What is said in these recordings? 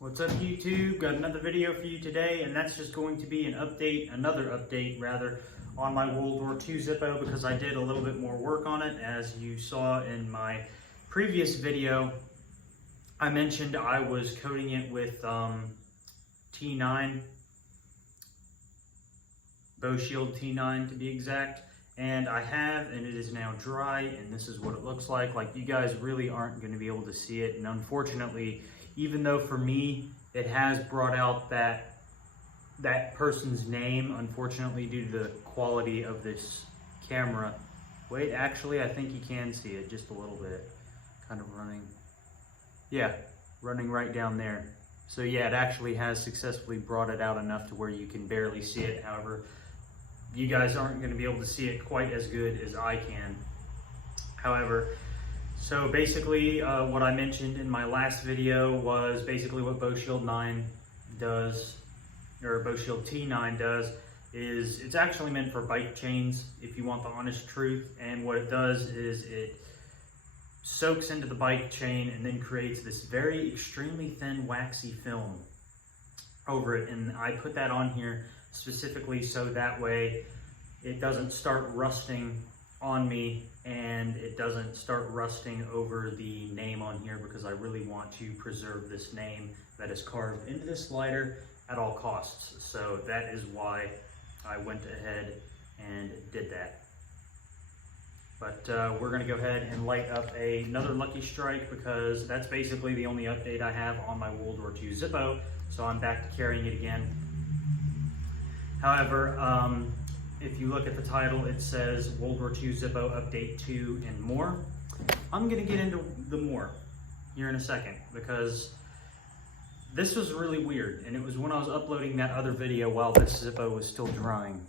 What's up YouTube? Got another video for you today, and that's just going to be another update rather, on my World War II Zippo, because I did a little bit more work on it. As you saw in my previous video, I mentioned I was coating it with T9, Bow Shield T9 to be exact, and I have, and it is now dry, and this is what it looks like. Like, you guys really aren't going to be able to see it, and unfortunately, even though for me it has brought out that person's name, unfortunately, due to the quality of this camera. Wait, actually, I think you can see it just a little bit, kind of running. Yeah, running right down there. So yeah, it actually has successfully brought it out enough to where you can barely see it. However, you guys aren't going to be able to see it quite as good as I can. However, so basically what I mentioned in my last video was basically what Bow Shield 9 does, or Bow Shield T9 does, is it's actually meant for bike chains, if you want the honest truth. And what it does is it soaks into the bike chain and then creates this very extremely thin waxy film over it. And I put that on here specifically so that way it doesn't start rusting on me, and it doesn't start rusting over the name on here, because I really want to preserve this name that is carved into this lighter at all costs. So that is why I went ahead and did that. But we're going to go ahead and light up another Lucky Strike, because that's basically the only update I have on my World War II Zippo. So I'm back to carrying it again. However, if you look at the title, it says World War II Zippo Update 2 and more. I'm going to get into the more here in a second, because this was really weird, and it was when I was uploading that other video while this Zippo was still drying.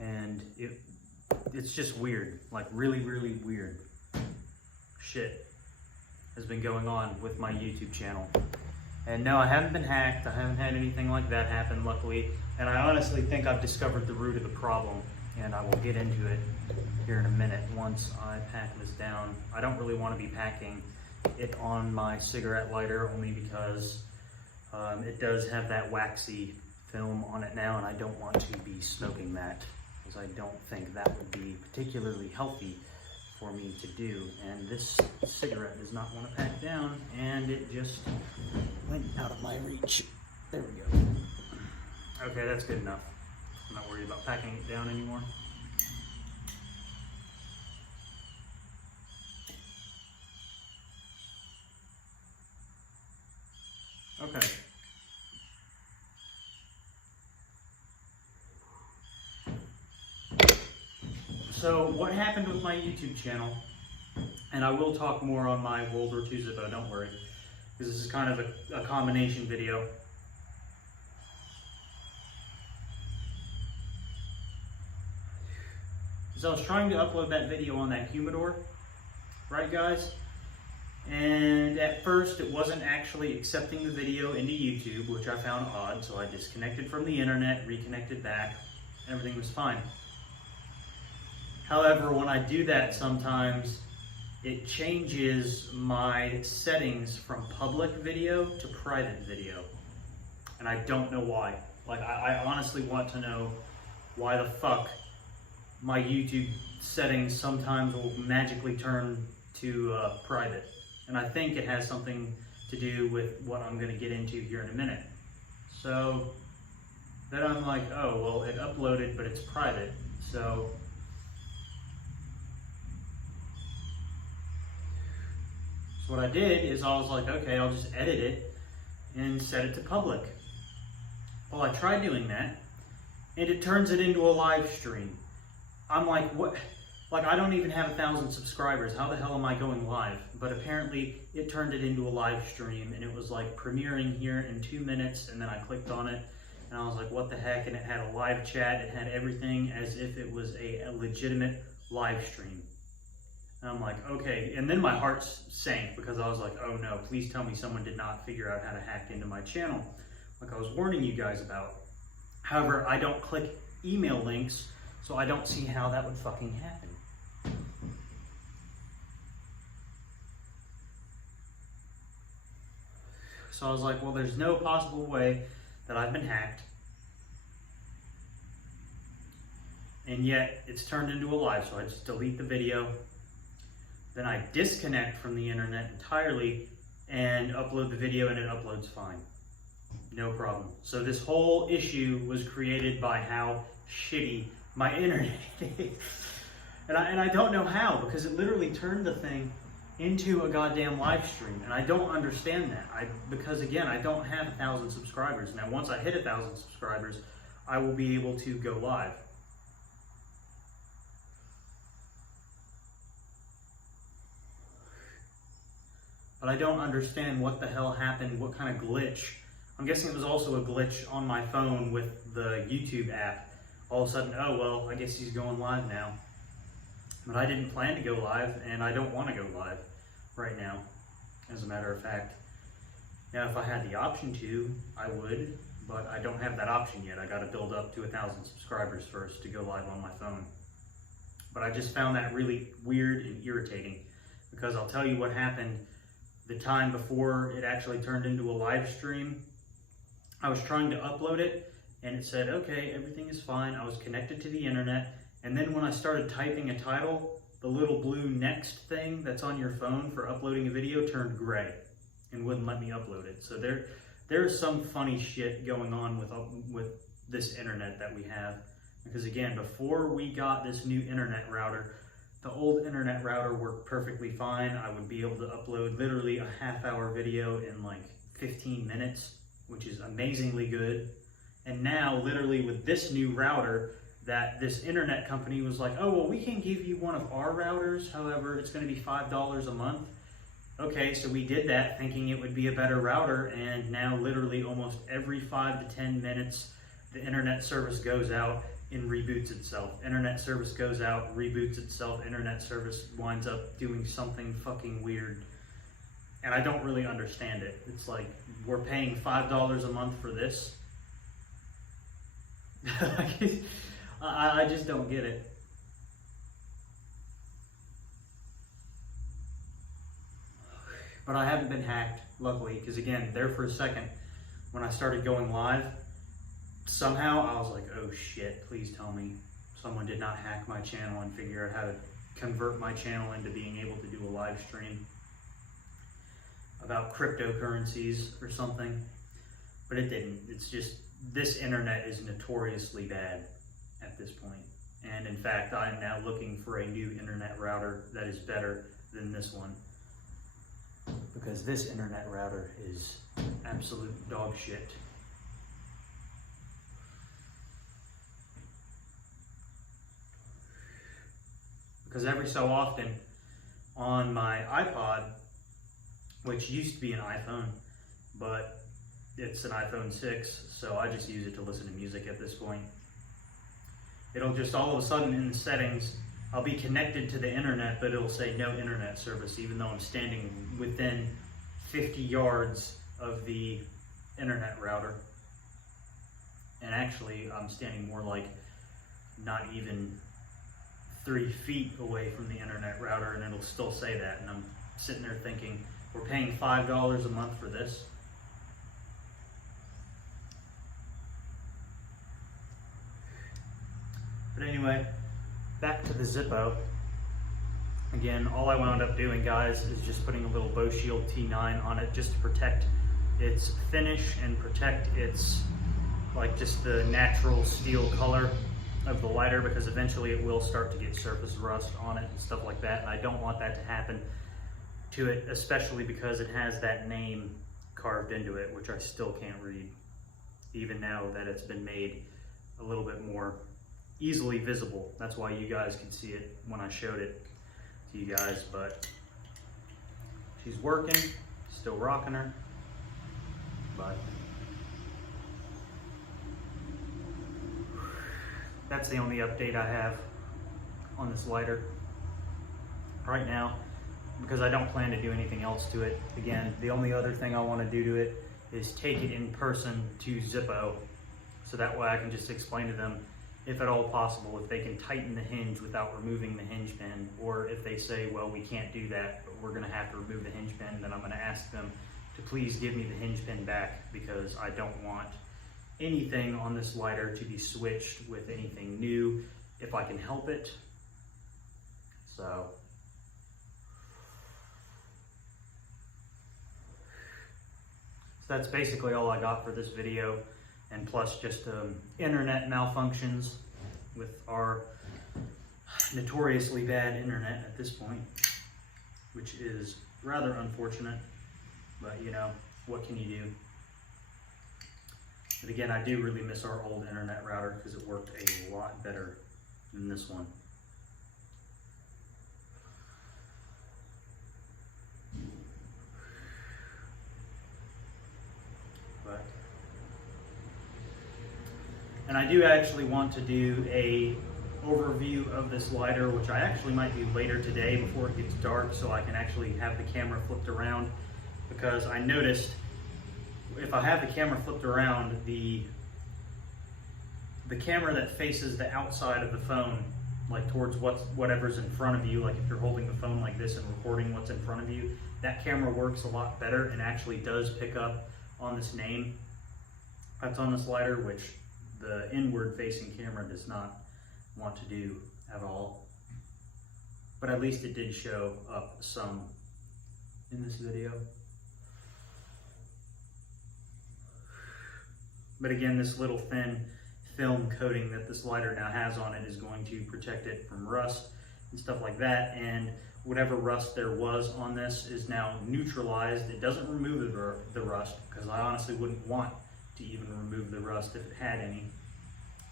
And it's just weird, like really, really weird shit has been going on with my YouTube channel. And no, I haven't been hacked. I haven't had anything like that happen, luckily. And I honestly think I've discovered the root of the problem, and I will get into it here in a minute once I pack this down. I don't really want to be packing it on my cigarette lighter, only because it does have that waxy film on it now, and I don't want to be smoking that, because I don't think that would be particularly healthy for me to do. And this cigarette does not want to pack down, and it just went out of my reach. There we go. Okay, that's good enough. I'm not worried about packing it down anymore. Okay. So what happened with my YouTube channel, and I will talk more on my World War II Zippo, don't worry, because this is kind of a combination video. So I was trying to upload that video on that humidor, right guys? And at first it wasn't actually accepting the video into YouTube, which I found odd, so I disconnected from the internet, reconnected back, and everything was fine. However, when I do that sometimes, it changes my settings from public video to private video. And I don't know why. Like, I honestly want to know why the fuck my YouTube settings sometimes will magically turn to private. And I think it has something to do with what I'm going to get into here in a minute. So then I'm like, oh, well, it uploaded, but it's private. So what I did is I was like, okay, I'll just edit it and set it to public. Well, I tried doing that, and it turns it into a live stream. I'm like, what? Like, I don't even have 1,000 subscribers. How the hell am I going live? But apparently it turned it into a live stream, and it was like premiering here in 2 minutes, and then I clicked on it, and I was like, what the heck? And it had a live chat. It had everything as if it was a legitimate live stream. And I'm like, okay. And then my heart sank, because I was like, oh no, please tell me someone did not figure out how to hack into my channel, like I was warning you guys about. However, I don't click email links, so I don't see how that would fucking happen. So I was like, well, there's no possible way that I've been hacked. And yet it's turned into a live, so I just delete the video. Then I disconnect from the internet entirely and upload the video, and it uploads fine. No problem. So this whole issue was created by how shitty my internet is. And I don't know how, because it literally turned the thing into a goddamn live stream, and I don't understand that. Because again, I don't have 1,000 subscribers. Now, once I hit 1,000 subscribers, I will be able to go live. But I don't understand what the hell happened, what kind of glitch. I'm guessing it was also a glitch on my phone with the YouTube app. All of a sudden, oh well, I guess he's going live now. But I didn't plan to go live, and I don't want to go live right now, as a matter of fact. Now, if I had the option to, I would, but I don't have that option yet. I got to build up to 1,000 subscribers first to go live on my phone. But I just found that really weird and irritating, because I'll tell you what happened the time before it actually turned into a live stream. I was trying to upload it, and it said, okay, everything is fine. I was connected to the internet, and then when I started typing a title, the little blue next thing that's on your phone for uploading a video turned gray and wouldn't let me upload it. So there's some funny shit going on with this internet that we have. Because again, before we got this new internet router, the old internet router worked perfectly fine. I would be able to upload literally a half-hour video in like 15 minutes, which is amazingly good. And now, literally with this new router, that this internet company was like, oh, well, we can give you one of our routers. However, it's going to be $5 a month. Okay, so we did that thinking it would be a better router. And now literally almost every 5 to 10 minutes, the internet service goes out and reboots itself. Internet service goes out, reboots itself. Internet service winds up doing something fucking weird. And I don't really understand it. It's like, we're paying $5 a month for this. I just don't get it. But I haven't been hacked, luckily, because again, there for a second, when I started going live, somehow I was like, oh shit, please tell me someone did not hack my channel and figure out how to convert my channel into being able to do a live stream about cryptocurrencies or something. But it didn't. It's just, this internet is notoriously bad at this point. And in fact, I am now looking for a new internet router that is better than this one, because this internet router is absolute dog shit. Because every so often on my iPod, which used to be an iPhone, but it's an iPhone 6, so I just use it to listen to music at this point. It'll just all of a sudden in the settings, I'll be connected to the internet, but it'll say no internet service, even though I'm standing within 50 yards of the internet router. And actually, I'm standing more like not even 3 feet away from the internet router, and it'll still say that. And I'm sitting there thinking, we're paying $5 a month for this. But anyway, back to the Zippo. Again, all I wound up doing, guys, is just putting a little Bow Shield T9 on it just to protect its finish and protect its, like, just the natural steel color of the lighter, because eventually it will start to get surface rust on it and stuff like that, and I don't want that to happen to it, especially because it has that name carved into it, which I still can't read, even now that it's been made a little bit more easily visible. That's why you guys can see it when I showed it to you guys. But she's working, still rocking her, but that's the only update I have on this lighter right now, because I don't plan to do anything else to it. Again, the only other thing I want to do to it is take it in person to Zippo, so that way I can just explain to them, if at all possible, if they can tighten the hinge without removing the hinge pin, or if they say, well, we can't do that, but we're going to have to remove the hinge pin, then I'm going to ask them to please give me the hinge pin back, because I don't want anything on this lighter to be switched with anything new if I can help it. So that's basically all I got for this video, and plus just internet malfunctions with our notoriously bad internet at this point, which is rather unfortunate, but you know, what can you do? But again, I do really miss our old internet router because it worked a lot better than this one. And I do actually want to do a overview of this lighter, which I actually might do later today before it gets dark, so I can actually have the camera flipped around, because I noticed if I have the camera flipped around, the camera that faces the outside of the phone, like towards whatever's in front of you, like if you're holding the phone like this and recording what's in front of you, that camera works a lot better and actually does pick up on this name that's on this lighter, which the inward facing camera does not want to do at all. But at least it did show up some in this video. But again, this little thin film coating that this lighter now has on it is going to protect it from rust and stuff like that. And whatever rust there was on this is now neutralized. It doesn't remove the rust, because I honestly wouldn't want to even remove the rust if it had any,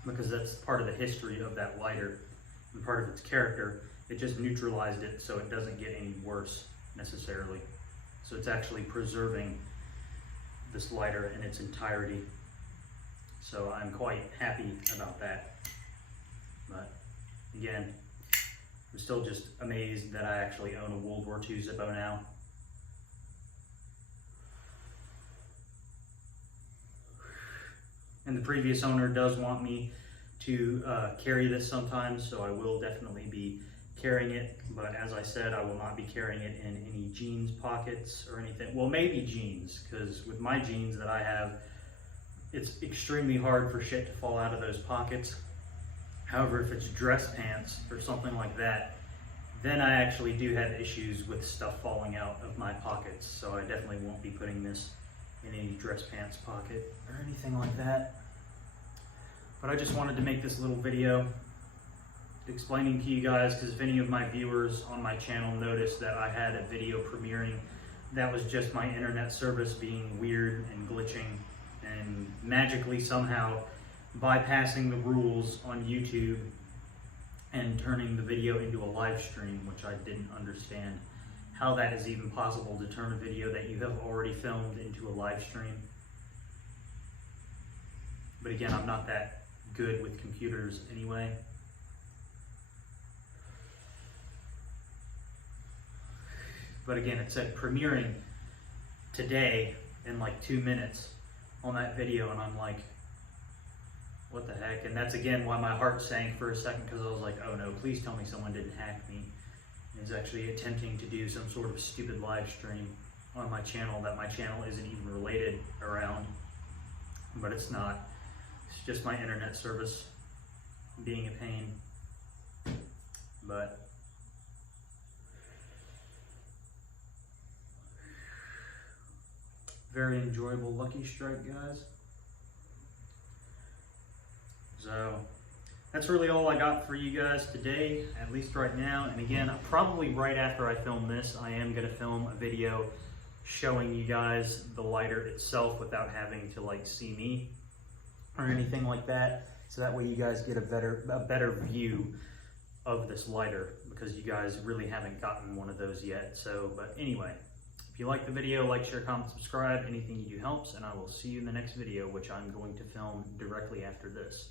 because that's part of the history of that lighter and part of its character. It just neutralized it so it doesn't get any worse necessarily. So it's actually preserving this lighter in its entirety. So I'm quite happy about that. But again, I'm still just amazed that I actually own a Ww2 Zippo now. And the previous owner does want me to carry this sometimes, so I will definitely be carrying it. But as I said, I will not be carrying it in any jeans pockets or anything. Well, maybe jeans, because with my jeans that I have, it's extremely hard for shit to fall out of those pockets. However, if it's dress pants or something like that, then I actually do have issues with stuff falling out of my pockets. So I definitely won't be putting this in any dress pants pocket or anything like that. But I just wanted to make this little video explaining to you guys, because if any of my viewers on my channel noticed that I had a video premiering, that was just my internet service being weird and glitching and magically somehow bypassing the rules on YouTube and turning the video into a live stream, which I didn't understand how that is even possible, to turn a video that you have already filmed into a live stream. But again, I'm not that good with computers anyway. But again, it said premiering today in like 2 minutes on that video, and I'm like, what the heck? And that's again why my heart sank for a second, because I was like, oh no, please tell me someone didn't hack me. Is actually attempting to do some sort of stupid live stream on my channel that my channel isn't even related around. But it's not. It's just my internet service being a pain. But very enjoyable Lucky Strike, guys. So that's really all I got for you guys today, at least right now. And again, probably right after I film this, I am going to film a video showing you guys the lighter itself without having to like see me or anything like that. So that way you guys get a better view of this lighter, because you guys really haven't gotten one of those yet. So, but anyway, if you like the video, like, share, comment, subscribe. Anything you do helps, and I will see you in the next video, which I'm going to film directly after this.